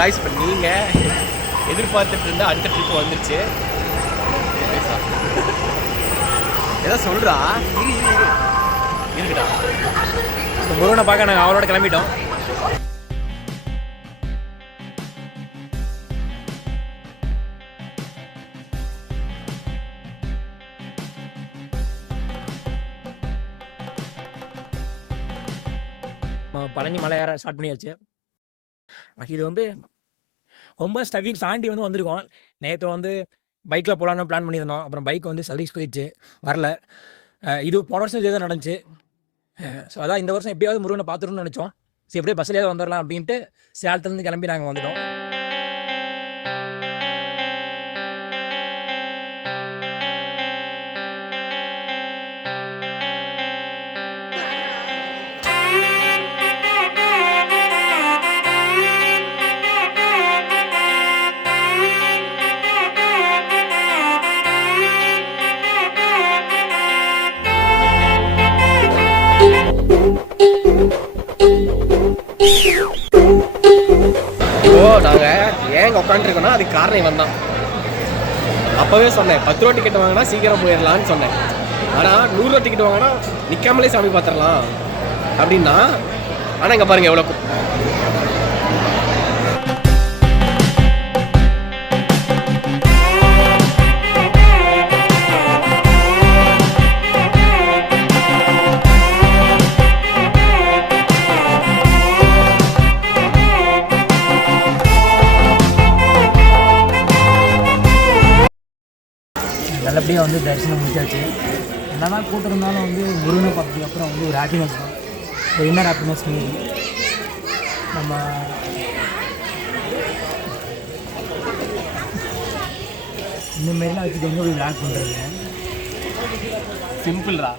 Guys இப்போ நீங்கள் எதிர்பார்த்துட்டு இருந்தால் அடுத்த ட்ரிப்பு வந்துருச்சு. ஏதோ சொல்கிறா இருக்குடா. முருகனை பார்க்க நாங்கள் அவளோட கிளம்பிட்டோம். பழனி மலை ஏற ஸ்டார்ட் பண்ணியாச்சு. இது வந்து ரொம்ப ஸ்டவிங் தாண்டி வந்திருக்கோம். நேற்று பைக்கில் போகலான்னு பிளான் பண்ணியிருந்தோம். அப்புறம் பைக் சர்வீஸ் போயிடுச்சு, வரல. இது போன வருஷம் இதே தான் நடந்துச்சு. ஸோ அதான் இந்த வருஷம் எப்படியாவது முருகனை பார்த்துருன்னு நினச்சோம். சரி எப்படியே பஸ்ஸிலேயாவது வந்துடலாம் அப்படின்ட்டு சேலத்துலேருந்து கிளம்பி நாங்கள் வந்துட்டோம். நாங்கள் ஏங்க உட்காந்துருக்கோன்னா அதுக்கு காரணம் இவன் தான். அப்போவே சொன்னேன் 10 ரூபா டிக்கெட் வாங்கினா சீக்கிரம் போயிடலான்னு சொன்னேன். ஆனால் 100 ரூபா டிக்கெட் வாங்கினா நிற்காமலே சாமி பார்த்துடலாம் அப்படின்னா. ஆனால் இங்கே பாருங்கள் எவ்வளோ நல்லபடியாக தரிசனம் முடிச்சாச்சு. என்னதான் கூட்டம் இருந்தாலும் முருகனை பார்த்ததுக்கு அப்புறம் ஒரு ஹாப்பினஸ் தான், ஒரு இன்னர் ஹாப்பினஸ் மீறி நம்ம இந்த மாரிலாம் வச்சுட்டு எங்கே போய் விளாக் பண்ணுறது. சிம்பிள்ரா.